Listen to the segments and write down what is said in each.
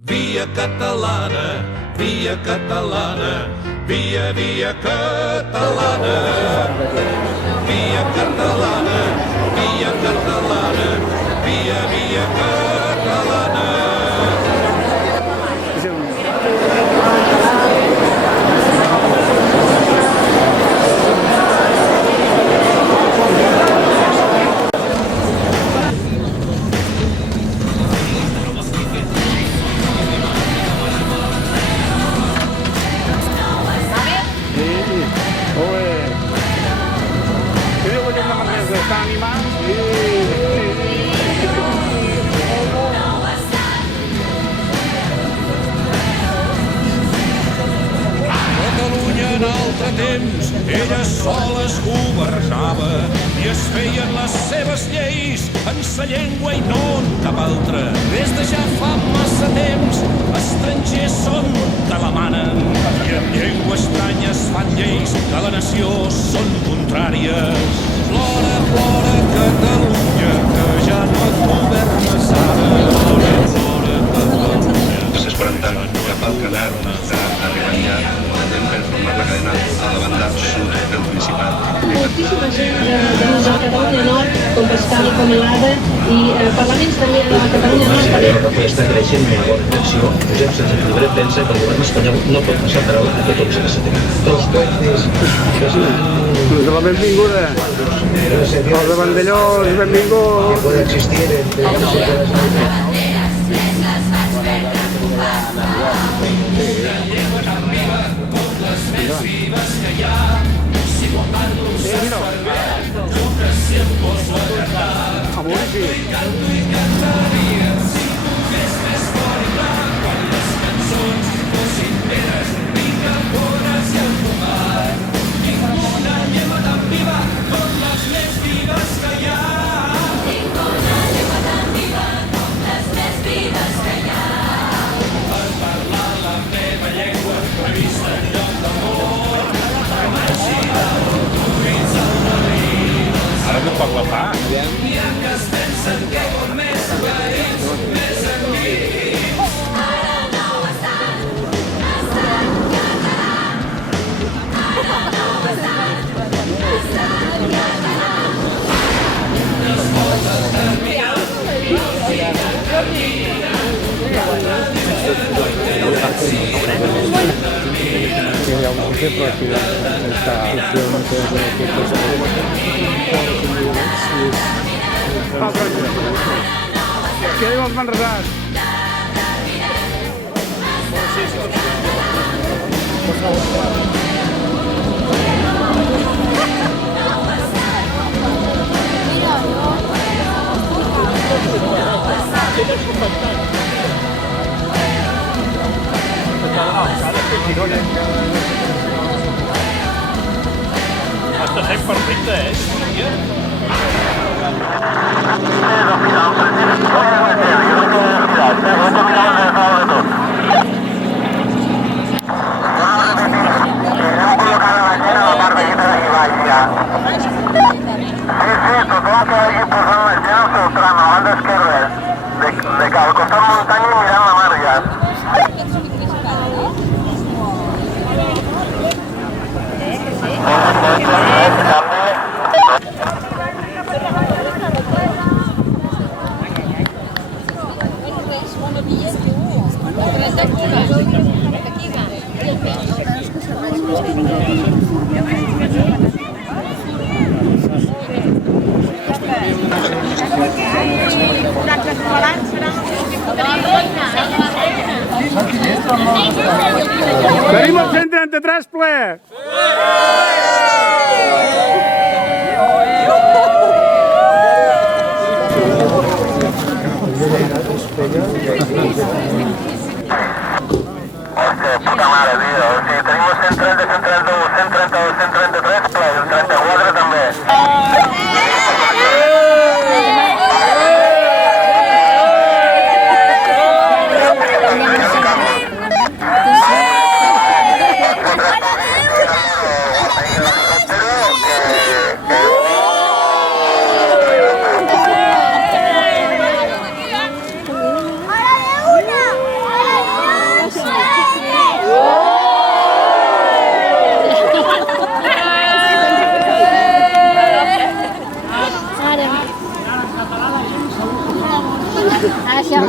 Via catalana, via catalana, via catalana, via catalana, via catalana, via catalana. Catalunya en altre temps, ella sola es governava i es feien les seves lleis en sa llengua i no en cap altra. Des de ja fa massa temps, estrangers són que la manen i en llengua estranya es fan lleis que a la nació són contràries. Plora, plora, Catalunya, que ja no et governes ara. Plora, plora, Catalunya. Se esperantan cap al canal d'Arribanya per formar la cadena a la banda sud del Principat. Moltíssima gent de la Catalunya Nord, com Pascal i com Elada, i parlaments també de la Catalunya Nord. La Europa està creixent una bona direcció. Josep Sánchez Llibre pensa que el govern espanyol no pot passar per alt aquest 11 de setembre. De la benvinguda. Els de Vandellós, benvinguts. Puede existir entre Ara que poc la fa. Què diu els manresans? Està sent perfecte, Al costat muntanya mirant la mar ja. Tenim el 133 ple! Puta mare, tio. O sigui, tenim el 130, 132, 132, 133 ple, i el 34 també.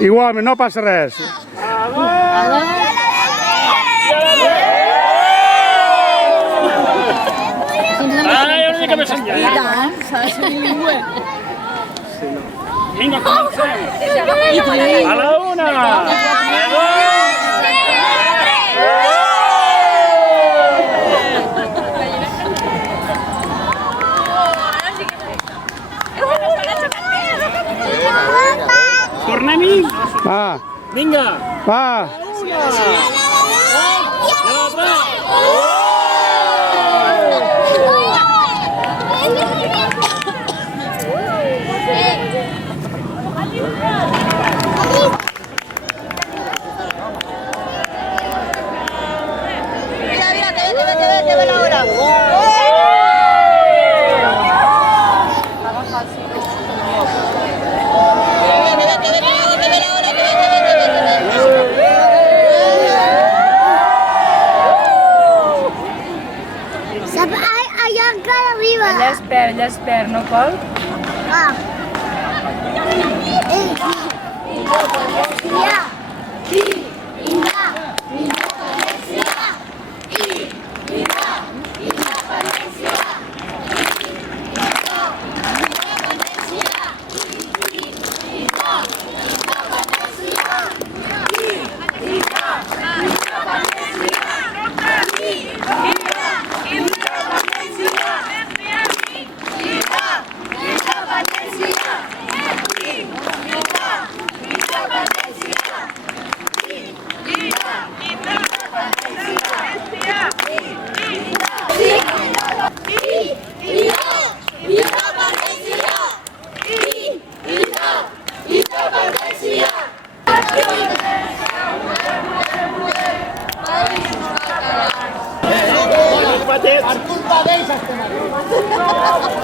Igualment, no passa res. Ara una mica més enllà. I tant, s'ha de ser bilingüe. Vinga, comencem. A la una. A la tornem-hi. Va, Vinga. va. Allà encara arriba. Allà es perd, no, Pol? Ah. Ja. Per culpa d'ells estem aquí.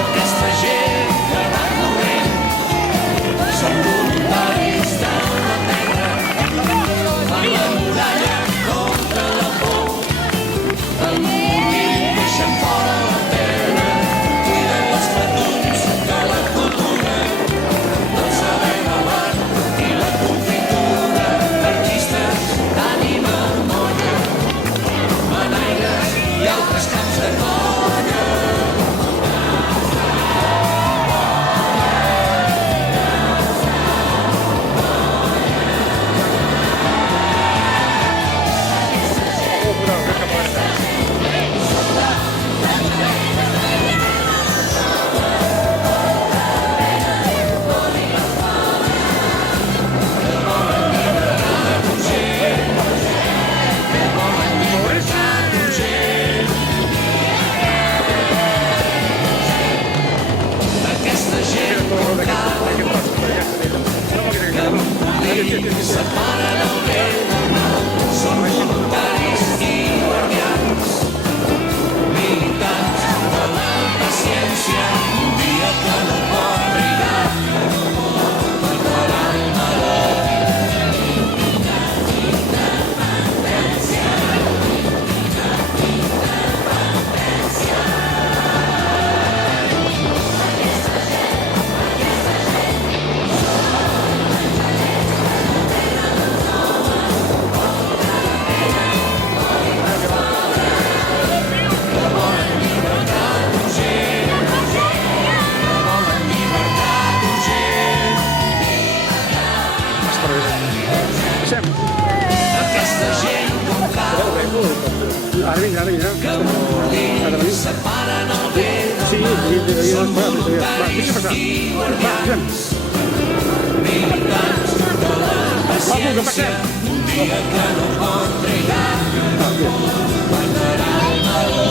Aquesta gent que va corrent són voluntaris de la terra. Fan la muralla contra la por. Al morir deixen fora la terra. Cuiden els petons de la cultura, del saber de l'art i la confitura. Artistes d'ànima molla, manaires i altres camps de colla. Aquesta gent que separen el bé del mal són voluntaris i guardians, militants de la paciència. Un dia que no pot trigar per al meló. Aquesta gent com cal Ara vinga. que morir separen el bé del mal. Són voluntaris i guardians, militants de la paciència. Un dia que no pot trigar guanyarà el meló.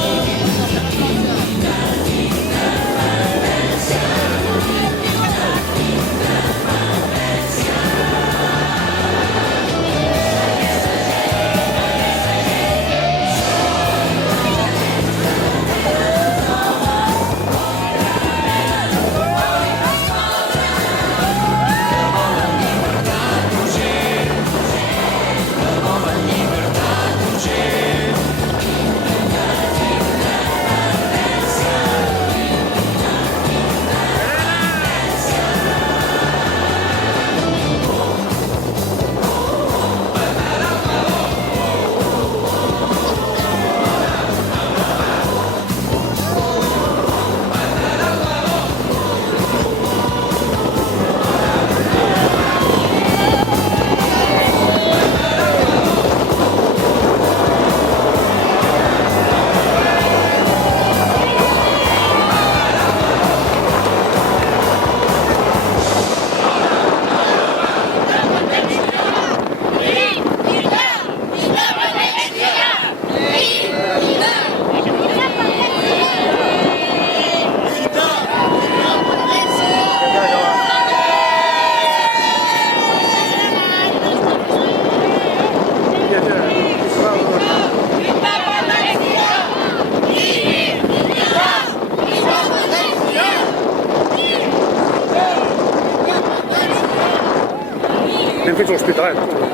fins a l'Hospitalet.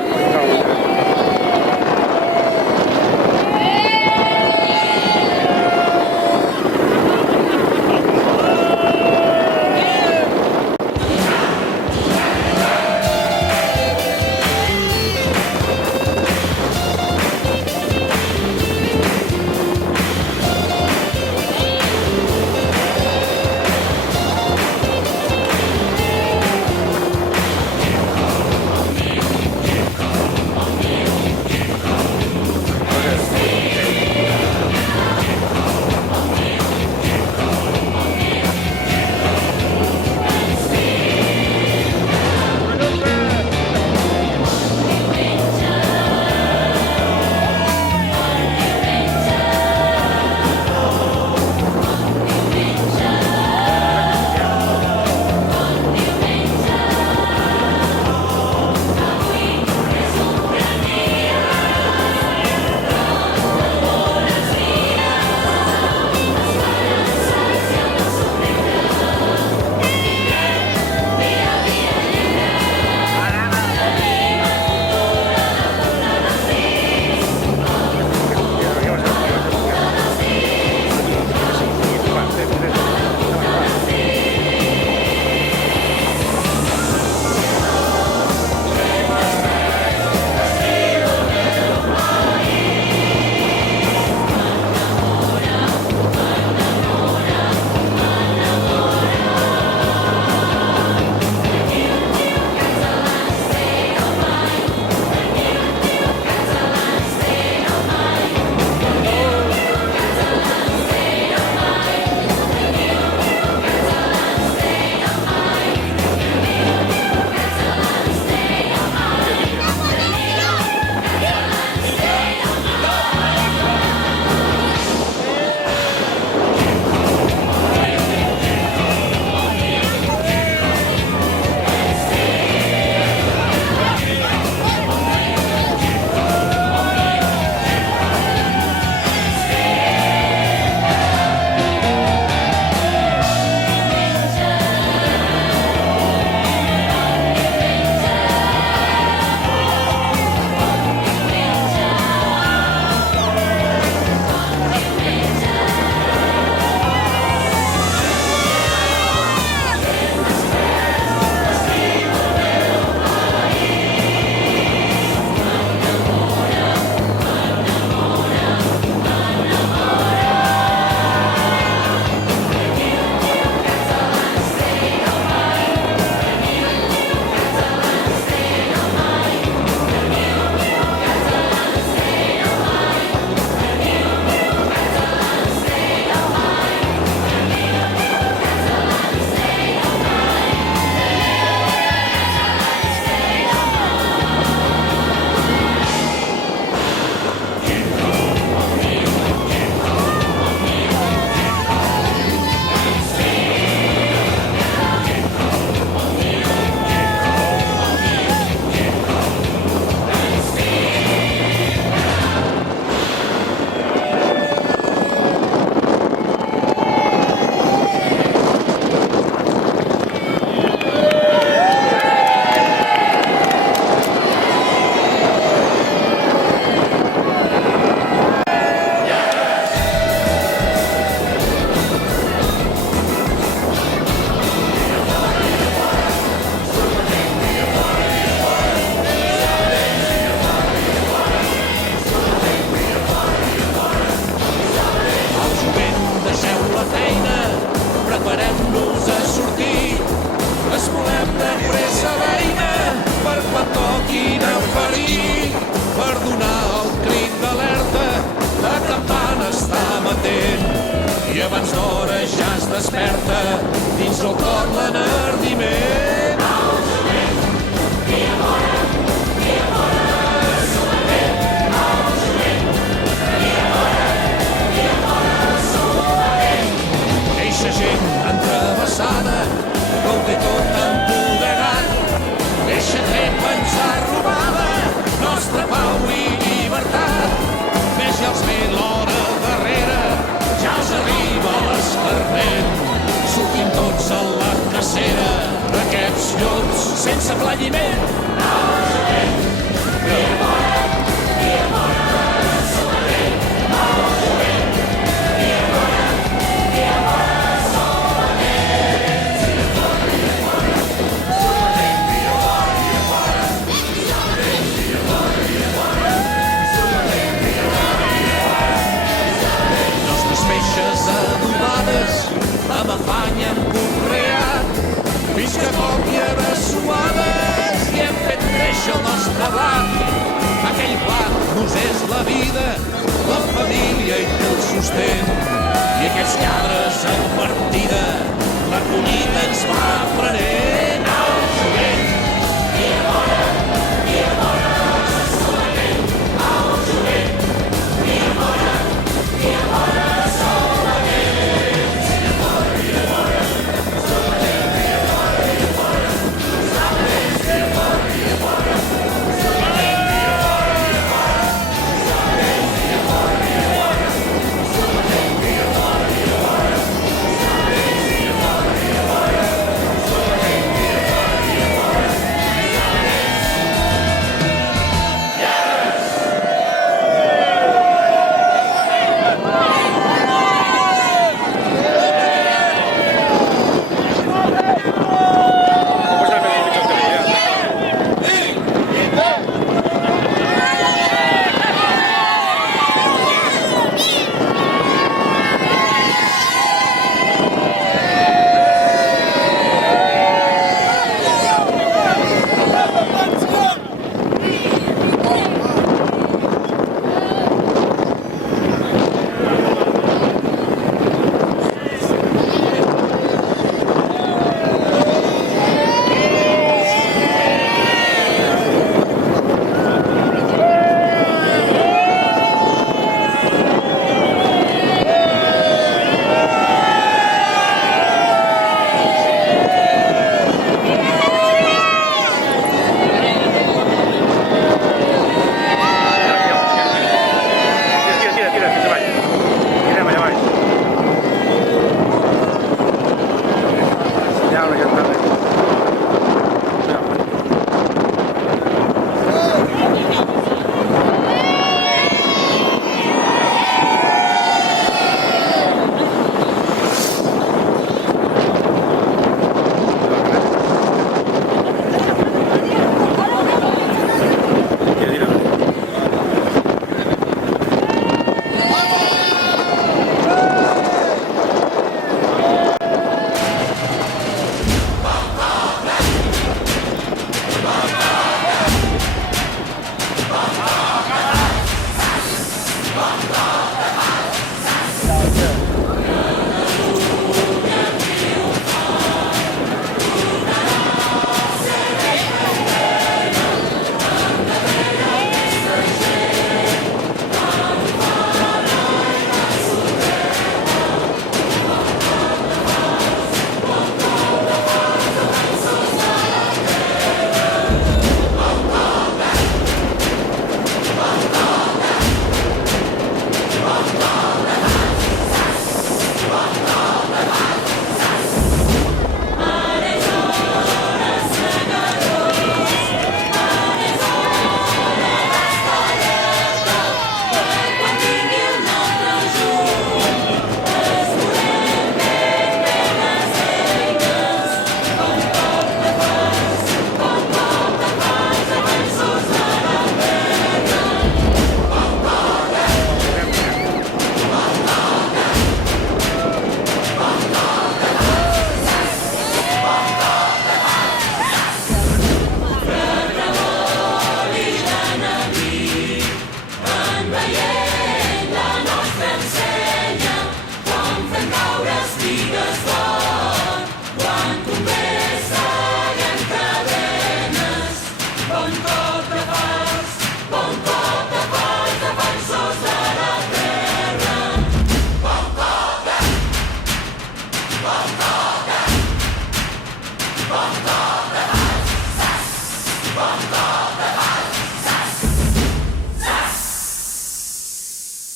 abans d'hora ja es desperta dins el cor l'enardiment. Eixa gent entrevessada que ho té tot empoderat, eixa trepa ens ha robada nostra pau i llibertat. Més ja els ve l'hora darrere, ja els arriba l'escarment. Sortim tots a la cacera d'aquests llops sense planyiment. amb afany hem conreat, fins que a còpia de suades i hem fet créixer el nostre blat. Aquell blat nos és la vida, la família i el sostén. I aquests lladres en partida, la collita ens va